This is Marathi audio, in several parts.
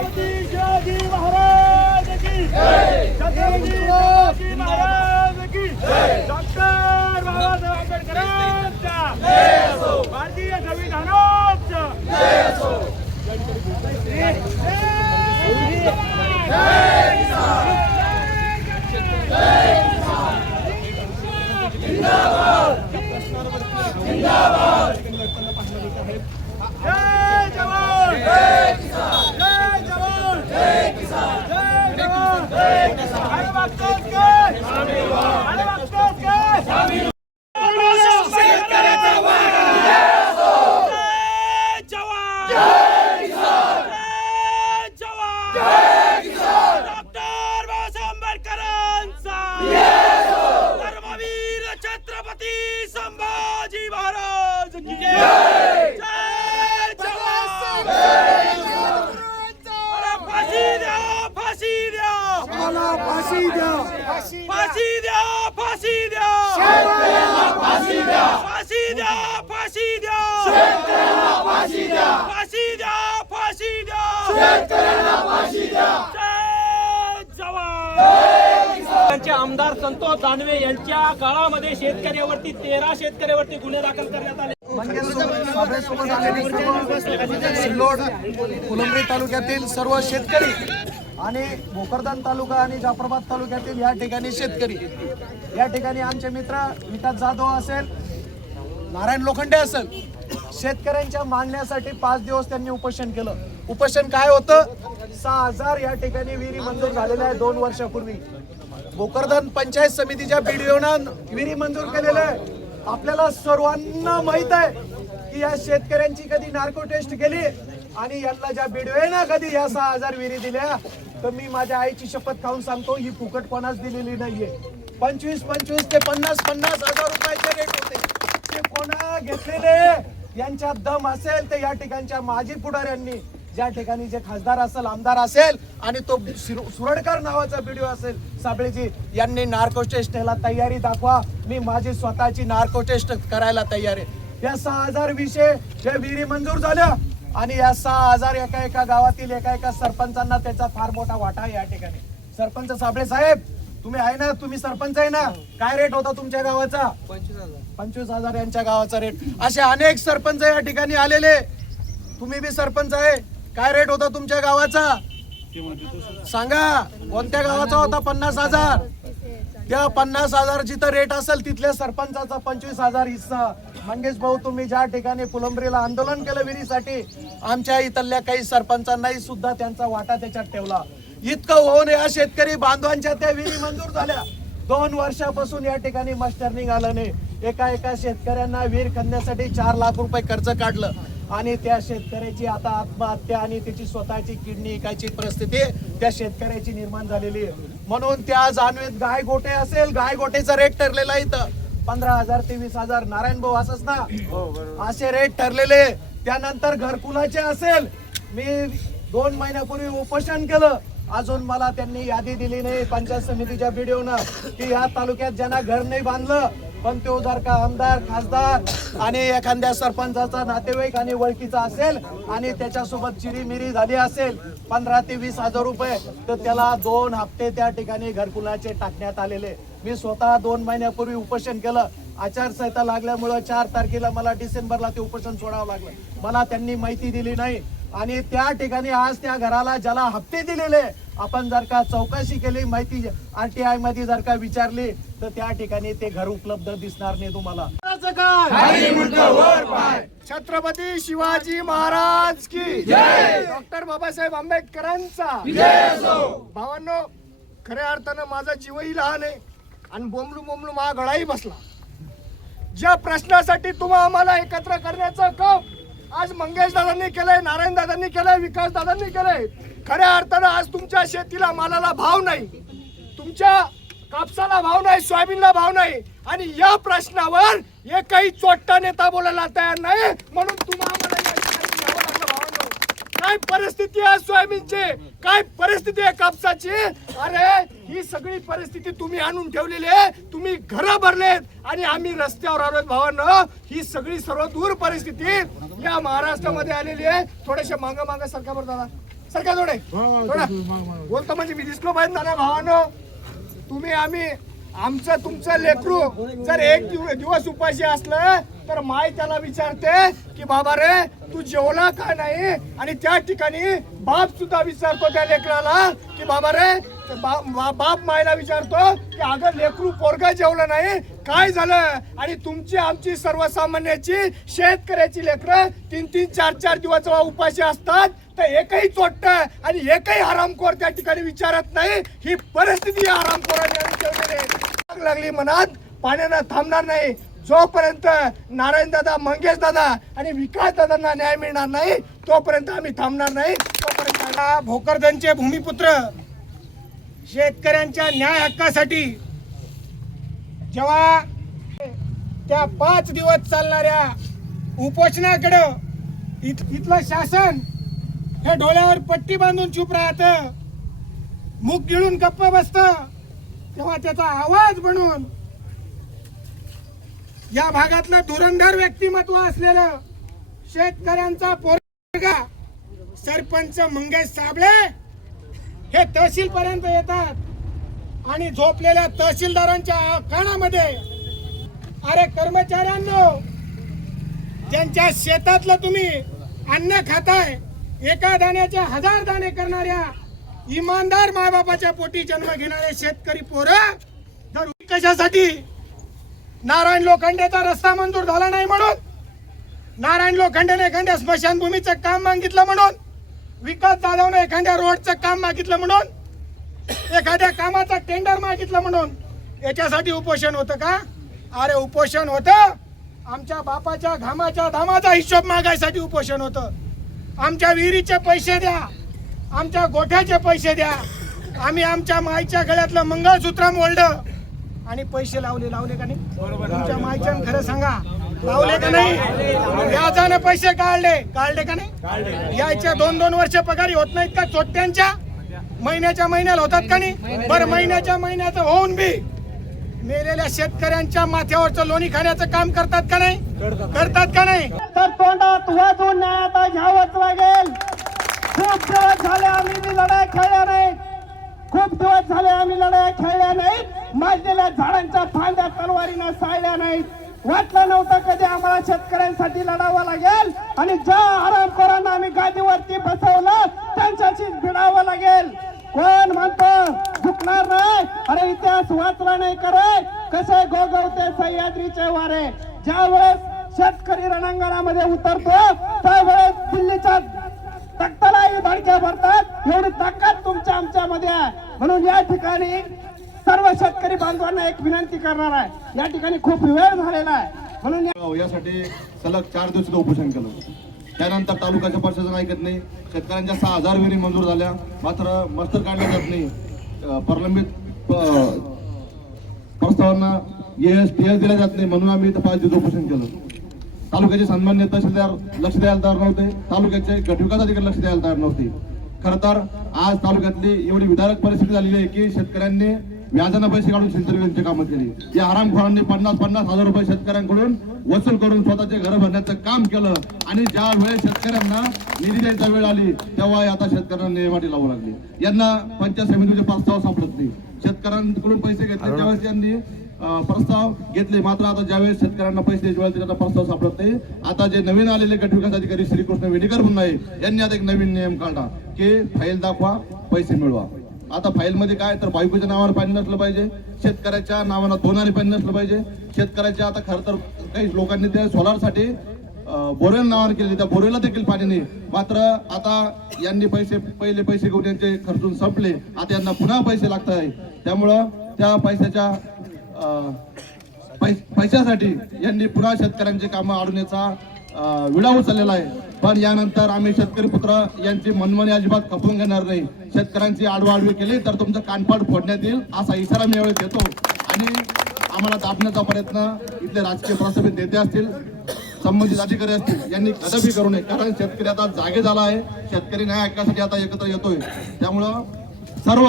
छत्रपती शिवाजी महाराज की जय, छत्रपती शिवाजी महाराज की जय, डॉक्टर बाबासाहेब आंबेडकरांचा जय असो, भारतीय संविधानाचा जय असो, जय जिंदाबाद जिंदाबाद, जय जवान जय किसान, जय जवान जय किसान, जय जवान जय किसान, अरे वागतोस काय अरे वागतोस काय शेतकऱ्याचा वाडा जय असो, जय जवान जय किसान, जय जवान जय किसान, डॉक्टर बाबासाहेब आंबेडकरांचा जय असो, धर्मवीर छत्रपती संभाजी महाराज की जय, जय जवान जय किसान, अरे फाशी द्या फाशी द्या मला फाशी द्या फाशी द्या फाशी द्या शेतकऱ्याला फाशी द्या फाशी द्या फाशी द्या शेतकऱ्याला फाशी द्या फाशी द्या फाशी द्या शेतकऱ्याला फाशी द्या, जय जवान जय किसान. त्यांचे आमदार संतोष दानवे यांच्या काळामध्ये शेतकऱ्यावरती 13 शेतकऱ्यावरती गुन्हे दाखल करण्यात आले. सिल्लोड फुलंब्री तालुक्यातील सर्व शेतकरी आणि भोकरदन तालुका आणि जाफराबाद तालुक्यातील या ठिकाणी शेतकरी, या ठिकाणी आमचे मित्र विकास जाधव असेल, नारायण लोखंडे असेल, शेतकऱ्यांच्या मागण्यासाठी 5 दिवस त्यांनी उपोषण केलं. उपोषण काय होतं? 6000 या ठिकाणी विहिरी मंजूर झालेल्या आहे 2 वर्षापूर्वी. भोकरदन पंचायत समितीच्या बीडीओनं विहिरी मंजूर केलेल्या आहे. आपल्याला सर्वांना माहित आहे की या शेतकऱ्यांची कधी नार्को टेस्ट केली आणि यांना ज्या बीडीओनं कधी या 6000 विहिरी दिल्या, तर मी माझ्या आईची शपथ खाऊन सांगतो ही फुकट कोणाच दिलेली नाहीये. 25 ते 50 हजार रुपयाचे रेट होते. ते कोणा घेतलेले, यांच्या दम असेल तर या ठिकाणच्या माजी पुढाऱ्यांनी, ज्या ठिकाणी जे खासदार असेल, आमदार असेल आणि तो सुरडकर नावाचा व्हिडिओ असेल साबळेजी, यांनी नार्को टेस्टला तयारी दाखवा. मी माझी स्वतःची नार्को टेस्ट करायला तयार आहे. या 6000 विषय ज्या विहिरी मंजूर झाल्या आणि या 6000 एका गावातील एका सरपंचांना त्याचा फार मोठा वाटा आहे. या ठिकाणी सरपंच साबळे साहेब तुम्ही आहे ना, तुम्ही सरपंच आहे ना, काय रेट होता तुमच्या गावाचा? 25,000 यांच्या गावाचा रेट. असे अनेक सरपंच या ठिकाणी आलेले. तुम्ही बी सरपंच आहे, काय रेट होता तुमच्या गावाचा सांगा? कोणत्या गावाचा होता? 50,000. त्या 50,000 जिथं रेट असेल तिथल्या सरपंचाचा 25,000 हिस्सा. मंगेश भाऊ, तुम्ही ज्या ठिकाणी फुलंब्रीला आंदोलन केलं विहिरीसाठी, आमच्या इथल्या काही सरपंचांनाही सुद्धा त्यांचा वाटा त्याच्यात ठेवला. इतकं होऊन या शेतकरी बांधवांच्या त्या विहिरी मंजूर झाल्या. 2 वर्षापासून या ठिकाणी मास्टरनिंग आलं नाही. एका शेतकऱ्यांना विहीर खणण्यासाठी 4 लाख रुपये कर्ज काढलं आणि त्या शेतकऱ्याची आता आत्महत्या आणि त्याची स्वतःची किडनी इकायची परिस्थिती त्या शेतकऱ्याची निर्माण झालेली आहे. म्हणून त्या जाणवेत गाय गोटे असेल, गाय गोटेचा रेट ठरलेला इथं 15,000 ते 20,000. नारायण भाऊ असंच ना, असे रेट ठरलेले. त्यानंतर घरकुलाचे असेल, मी 2 महिन्यापूर्वी उपोषण केलं, अजून मला त्यांनी यादी दिली नाही पंचायत समितीच्या व्हिडिओनं की या तालुक्यात ज्यांना घर नाही बांधलं, पण तो जर का आमदार, खासदार आणि एखाद्या सरपंचाचा नातेवाईक आणि ओळखीचा असेल आणि त्याच्यासोबत चिरीमिरी झाली असेल 15 ते 20,000 रुपये, तर त्याला 2 हप्ते त्या ठिकाणी घरकुलाचे टाकण्यात आलेले. मी स्वतः 2 महिन्यापूर्वी उपोषण केलं. आचारसंहिता लागल्यामुळे 4 तारखेला मला डिसेंबरला ते उपोषण सोडावं लागलं. मला त्यांनी माहिती दिली नाही आणि त्या ठिकाणी आज त्या घराला ज्याला हप्ते दिलेले आपण जर का चौकशी केली, माहिती RTI मध्ये जर का विचारली, तर त्या ठिकाणी ते घर उपलब्ध दिसणार नाही तुम्हाला. छत्रपती शिवाजी महाराज की जय, डॉक्टर बाबासाहेब आंबेडकरांचा जय असो. भावांनो, खऱ्या अर्थानं माझा जीवही लहान आहे आणि बोंबलू माझा गळाही बसला. ज्या प्रश्नासाठी तुम्हा आम्हाला एकत्र करण्याचं काम आज मंगेश दादांनी केलंय, नारायण दादांनी केलंय, विकास दादांनी केलंय. खऱ्या अर्थानं आज तुमच्या शेतीला मालाला भाव नाही, तुमच्या कापसाला भाव नाही, सोयाबीनला भाव नाही आणि या प्रश्नावर एकही चोट्टा नेता बोलायला तयार नाही. म्हणून तुम्हाला भावांनो, काय परिस्थिती आहे सोयाबीनची, काय परिस्थिती आहे कापसाची. अरे ही सगळी परिस्थिती तुम्ही आणून ठेवलेली आहे. तुम्ही घरं भरलेत आणि आम्ही रस्त्यावर आलोत. भावांनो, ही सगळी सर्व दूर परिस्थिती या महाराष्ट्रामध्ये आलेली आहे. थोडेसे मागं सरकारवर दादा सरका जोडे बोलतो म्हणजे मी दिसलो पाहिजे ना भावानो. तुम्ही आम्ही आमचं तुमचं लेकरू जर एक दिवस उपाशी असलं तर माय त्याला विचारते की बाबा रे तू जेवला का नाही, आणि त्या ठिकाणी बाप सुद्धा विचारतो त्या लेकराला की बाबा रे, बाप मायला विचारतो की अगं लेकरू पोरगा जेवलं नाही काय झालं. आणि तुमची आमची सर्वसामान्याची शेतकऱ्याची लेकरं 3-3, 4-4 दिवस उपाशी असतात तर एकही चोट्ट आणि एकही हरामखोर त्या ठिकाणी विचारत नाही. ही परिस्थिती लागली मनात पाण्यानं थांबणार नाही जोपर्यंत नारायण दादा, मंगेश दादा आणि विकास दादांना न्याय मिळणार नाही तोपर्यंत आम्ही थांबणार नाही. तोपर्यंत भोकरदनचे भूमिपुत्र शेतकऱ्यांच्या न्याय हक्कासाठी जेव्हा त्या 5 दिवस चालणाऱ्या उपोषणाकडं इथलं शासन हे डोळ्यावर पट्टी बांधून चूप राहतं, मुख गिळून गप्प बसतं, तेव्हा त्याचा आवाज बनून या भागातलं धुरंधर व्यक्तिमत्व असलेलं शेतकऱ्यांचा पोरगा सरपंच मंगेश साबळे हे तहसील पर्यंत येतात आणि झोपलेल्या तहसीलदारांच्या कानामध्ये अरे कर्मचाऱ्यांनो, ज्यांच्या शेतातलं तुम्ही अन्न खाताय, एका दाण्याचे 1000 दाणे करणाऱ्या इमानदार मायबापाच्या पोटी जन्म घेणारे शेतकरी पोरं जर कशासाठी नारायण लोखंडेचा रस्ता मंजूर झाला नाही म्हणून, नारायण लोखंडेने एखाद्या स्मशानभूमीचं काम मागितलं म्हणून, विकास जाधवने एखाद्या रोडचं काम मागितलं म्हणून, एखाद्या कामाचा टेंडर मागितलं म्हणून याच्यासाठी उपोषण होतं का? अरे उपोषण होतं आमच्या बापाच्या घामाच्या धामाचा हिशोब मागायसाठी उपोषण होतं. आमच्या विहिरीचे पैसे द्या, आमच्या गोठ्याचे पैसे द्या. आम्ही आमच्या माईच्या गळ्यातलं मंगळसूत्र मोडलं आणि पैसे लावले का नाही? तुमच्या माईच्या खरं सांगा, लावले का नाही? व्याजाने पैसे काढले का नाही? यायच्या 2-2 वर्ष पगारी होत नाहीत का चोट्ट्यांच्या? महिन्याच्या महिन्याला होतात का नाही? बरं महिन्याच्या महिन्याचं होऊन बी मेलेल्या शेतकऱ्यांच्या माथ्यावरचं लोणी खाण्याचं काम करतात का नाही? करतात का नाही? तर तोंडात वाजून न्याय आता घ्यावंच लागेल. खूप दिवस झाले आम्ही लढाई खेळल्या नाहीत, खूप दिवस झाले आम्ही लढाई खेळल्या नाहीत, माजलेल्या झाडांच्या फांद्या तलवारीनं साळल्या नाहीत. वाटलं नव्हतं कधी आम्हाला शेतकऱ्यांसाठी लढावं लागेल आणि ज्या आरामखोरांना आम्ही गादीवरती बसवलं त्यांच्याशीच भिडावं लागेल. कोण म्हणतो झुकणार नाही? अरे इतिहास वाचला नाही करे कसे गोगवते सह्याद्रीचे वारे. ज्या वेळेस शेतकरी रणांगणामध्ये उतरतो त्यावेळेस दिल्लीच्या तख्तालाही धडके भरतात. एवढी ताकद तुमच्या आमच्यामध्ये आहे. म्हणून या ठिकाणी सर्व शेतकरी बांधवांना एक विनंती करणार आहे. या ठिकाणी खूप वेळ झालेला आहे म्हणून यासाठी सलग 4 दिवस उपोषण केलं. त्यानंतर तालुक्याच्या प्रशासन ऐकत नाही. शेतकऱ्यांच्या 6000 विहिरी मंजूर झाल्या मात्र मस्तर काढल्या जात नाही. प्रलंबित प्रस्तावांना ES दिल्या जात नाही म्हणून आम्ही इथं 5 दिवस उपोषण केलं. तालुक्याचे सन्मान्य तहसीलदार लक्ष द्यायला तयार नव्हते, तालुक्याचे गटविकास अधिकारी लक्ष द्यायला तयार नव्हते. खरं तर आज तालुक्यातली एवढी विदारक परिस्थिती झालेली आहे की शेतकऱ्यांनी व्याजानं पैसे काढून सिंचन कामं केली. या हरामखोरांनी 50-50 हजार रुपये शेतकऱ्यांकडून वसूल करून स्वतःचे घर भरण्याचं काम केलं आणि ज्या वेळेस शेतकऱ्यांना निधी द्यायची वेळ आली तेव्हा आता शेतकऱ्यांना नेमाटी लावू लागली. यांना पंचायत समितीचे प्रस्ताव सापडत नाही. शेतकऱ्यांकडून पैसे घेतले त्यावेळेस यांनी प्रस्ताव घेतले मात्र आता ज्यावेळेस शेतकऱ्यांना पैसे द्यायचे वेळ त्यांना प्रस्ताव सापडत नाही. आता जे नवीन आलेले गटविकास अधिकारी श्रीकृष्ण वेणीकर म्हणून आहे यांनी आता एक नवीन नियम काढला की फाईल दाखवा पैसे मिळवा. आता फाईल मध्ये काय तर बायकोच्या नावावर पाणी नसलं पाहिजे, शेतकऱ्याच्या नावानं 2 आणे पाणी नसलं पाहिजे. शेतकऱ्याच्या आता खरं तर काही लोकांनी ते सोलारसाठी बोरवेल नावाने केले, त्या बोरवेलला देखील पाणी नाही. मात्र आता यांनी पहिले पैसे घेऊन यांचे खर्चून संपले. आता यांना पुन्हा पैसे लागत आहे. त्यामुळं त्या पैशासाठी यांनी पुन्हा शेतकऱ्यांची कामं अडवण्याचा विडा उचललेला आहे. पण यानंतर आम्ही शेतकरी पुत्र यांची मनमानी अजिबात खपवून घेणार नाही. शेतकऱ्यांची आडवाडवी केली तर तुमचं कानपाड फोडण्यात येईल असा इशारा मी यावेळी देतो. आणि आम्हाला दाबण्याचा प्रयत्न इथले राजकीय प्रस्थापित नेते असतील, संबंधित अधिकारी असतील यांनी कदापि करू नये. कारण शेतकरी आता जागे झाला आहे, शेतकरी न्याय ऐकण्यासाठी आता एकत्र येतोय. त्यामुळं सर्व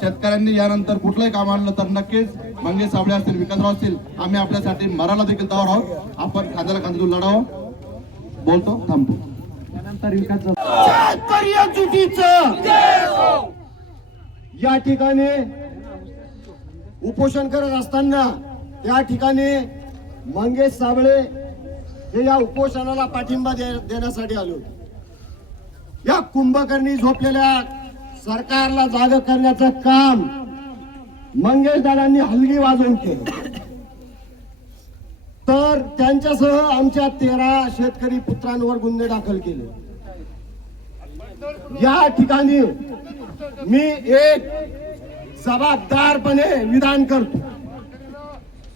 शेतकऱ्यांनी यानंतर कुठलंही काम आणलं तर नक्कीच मंगेश साबळे असतील, विकासराव असतील, आम्ही आपल्यासाठी मराला देखील तयार आहोत. आपण खांद्याला खांदा लढावं. बोलतो थांबतो. त्यानंतर विकास शेतकरी एकजुटीचं या ठिकाणी उपोषण करत असताना त्या ठिकाणी मंगेश साबळे हे या उपोषणाला पाठिंबा देण्यासाठी आले होते. या कुंभकर्णी झोपलेल्या सरकारला जाग करण्याचं काम मंगेश दादांनी हलगी वाजवून केलं. तर त्यांच्यासह आमच्या 13 शेतकरी पुत्रांवर गुन्हे दाखल केले. या ठिकाणी मी एक जबाबदारपणे विधान करतो.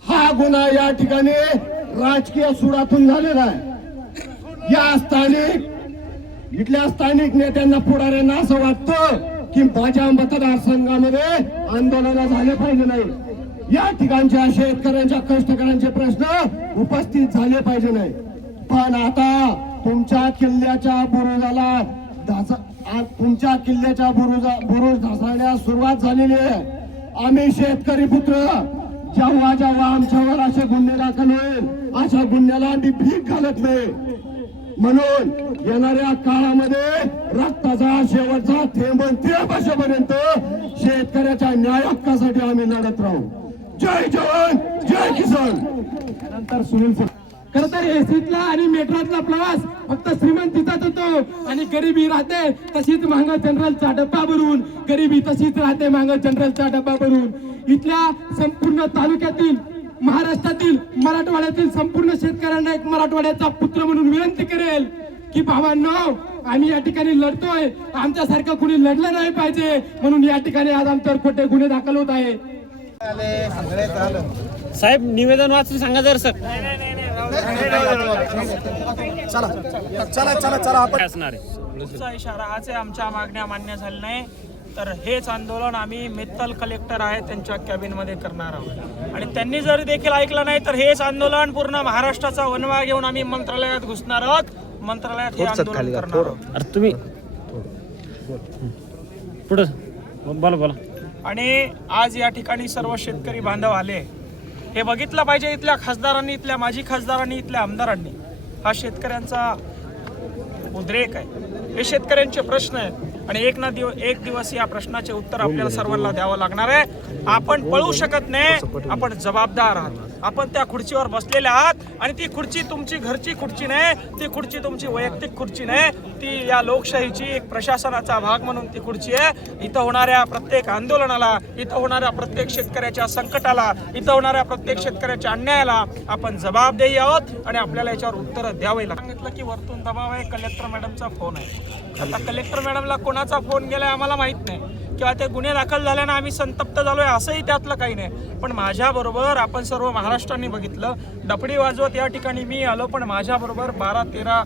हा गुन्हा या ठिकाणी राजकीय सुडातून झालेला आहे. या इथल्या स्थानिक नेत्यांना पुढाऱ्यांना असं वाटतं की माझ्या मतदारसंघामध्ये आंदोलन झाले पाहिजे नाही, या ठिकाणच्या शेतकऱ्यांच्या कष्टकऱ्यांचे प्रश्न उपस्थित झाले पाहिजे नाही. पण आता तुमच्या किल्ल्याच्या बुरुज ढासळण्यास सुरुवात झालेली आहे. आम्ही शेतकरी पुत्र जेव्हा जेव्हा आमच्यावर असे गुन्हे दाखल होईल अशा गुन्ह्याला आम्ही भीक घालत नाही. म्हणून येणाऱ्या काळामध्ये रक्ताचा शेवटचा थेंब असेपर्यंत शेतकऱ्याच्या न्याय हक्कासाठी आम्ही लढत राहू. जय जवान जय किसान. नंतर सुनील सर. खर तर एसीतला आणि मेट्रोतला प्रवास फक्त श्रीमंतीचाच होतो आणि गरिबी राहते तशीच मांग जनरलचा डब्बा भरून, गरिबी तशीच राहते मांग जनरलचा डब्बा भरून. इथल्या संपूर्ण तालुक्यातील, महाराष्ट्रातील, मराठवाड्यातील संपूर्ण शेतकऱ्यांना एक मराठवाड्याचा पुत्र म्हणून विनंती करेल की बाबांनो, आम्ही या ठिकाणी लढतोय, आमच्यासारखं कुणी लढलं नाही पाहिजे म्हणून या ठिकाणी आज आमच्यावर खोटे गुन्हे दाखल होत आहे. साहेब निवेदन वाचून सांगा जर सर. असणार आहे पुढचा इशारा हाच आहे. आमच्या मागण्या मान्य झाल्या नाही तर हेच आंदोलन आम्ही मित्तल कलेक्टर आहे त्यांच्या कॅबिन मध्ये करणार आहोत. आणि त्यांनी जर देखील ऐकलं नाही तर हेच आंदोलन पूर्ण महाराष्ट्राचा वनवा घेऊन आम्ही मंत्रालयात घुसणार आहोत. मंत्रालयात हे आंदोलन करणार आहोत. अरे तुम्ही पुढे बोला. आणि आज या ठिकाणी सर्व शेतकरी बांधव आले. हे बघितलं पाहिजे इथल्या खासदारांनी, इथल्या माजी खासदारांनी, इथल्या आमदारांनी. हा शेतकऱ्यांचा उद्रेक आहे, हे शेतकऱ्यांचे प्रश्न आहेत आणि एक दिवस या प्रश्नाचे उत्तर आपल्याला सर्वांना द्यावं लागणार आहे. आपण पळू शकत नाही, आपण जबाबदार आहात. आपण त्या खुर्चीवर बसलेले आहात आणि ती खुर्ची तुमची घरची खुर्ची नाही, ती खुर्ची तुमची वैयक्तिक खुर्ची नाही, ती या लोकशाहीची एक प्रशासनाचा भाग म्हणून ती खुर्ची आहे. इथं होणाऱ्या प्रत्येक आंदोलनाला, इथं होणाऱ्या प्रत्येक शेतकऱ्याच्या संकटाला, इथं होणाऱ्या प्रत्येक शेतकऱ्याच्या अन्यायाला आपण जबाबदेही आहोत आणि आपल्याला याच्यावर उत्तर द्यावे लागतात. सांगितलं की वरतून दबाव आहे, कलेक्टर मॅडमचा फोन आहे. आता कलेक्टर मॅडमला कोणाचा फोन गेलाय आम्हाला माहित नाही, किंवा ते गुन्हे दाखल झाल्यानं आम्ही संतप्त झालोय असंही त्यातलं काही नाही. पण माझ्याबरोबर आपण सर्व महाराष्ट्राने बघितलं, डपडी वाजवत या ठिकाणी मी आलो, पण माझ्याबरोबर 12-13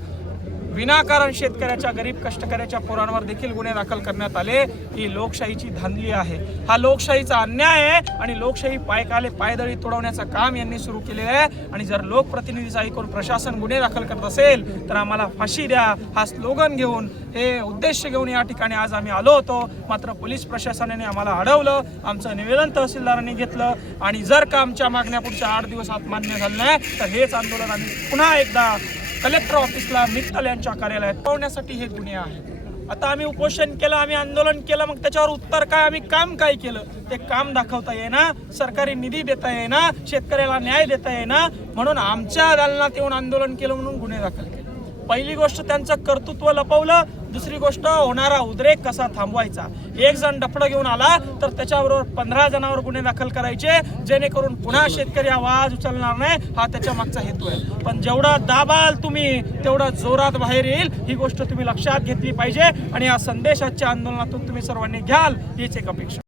विनाकारण शेतकऱ्याच्या, गरीब कष्टकऱ्याच्या पोरांवर देखील गुन्हे दाखल करण्यात आले. ही लोकशाहीची धांदली आहे, हा लोकशाहीचा अन्याय आहे आणि लोकशाही पायदळी तोडवण्याचं काम यांनी सुरू केलेलं आहे. आणि जर लोकप्रतिनिधीचा ऐकून प्रशासन गुन्हे दाखल करत असेल तर आम्हाला फाशी द्या हा स्लोगन घेऊन, हे उद्देश घेऊन या ठिकाणी आज आम्ही आलो होतो. मात्र पोलीस प्रशासनाने आम्हाला अडवलं, आमचं निवेदन तहसीलदारांनी घेतलं आणि जर का आमच्या मागण्या पुढच्या 8 दिवसात मान्य झालं नाही तर हेच आंदोलन आम्ही पुन्हा एकदा कलेक्टर ऑफिसला, मित्तल यांच्या कार्यालयात पावण्यासाठी हे गुन्हे आहेत. आता आम्ही उपोषण केलं, आम्ही आंदोलन केलं, मग त्याच्यावर उत्तर काय, आम्ही काम काय केलं ते काम दाखवता येईना, सरकारी निधी देता येईना, शेतकऱ्याला न्याय देता येईना, म्हणून आमच्या दालनात येऊन आंदोलन केलं म्हणून गुन्हे दाखल केले. पहिली गोष्ट त्यांचं कर्तृत्व लपवलं, दुसरी गोष्ट होणारा उद्रेक कसा थांबवायचा. एक जण डफडं घेऊन आला तर त्याच्याबरोबर 15 जणांवर गुन्हे दाखल करायचे, जेणेकरून पुन्हा शेतकरी आवाज उचलणार नाही, हा त्याच्या मागचा हेतू आहे. पण जेवढा दाबाल तुम्ही तेवढं जोरात बाहेर येईल, ही गोष्ट तुम्ही लक्षात घेतली पाहिजे आणि हा संदेश आजच्या आंदोलनातून तुम्ही सर्वांनी घ्याल, हीच एक अपेक्षा.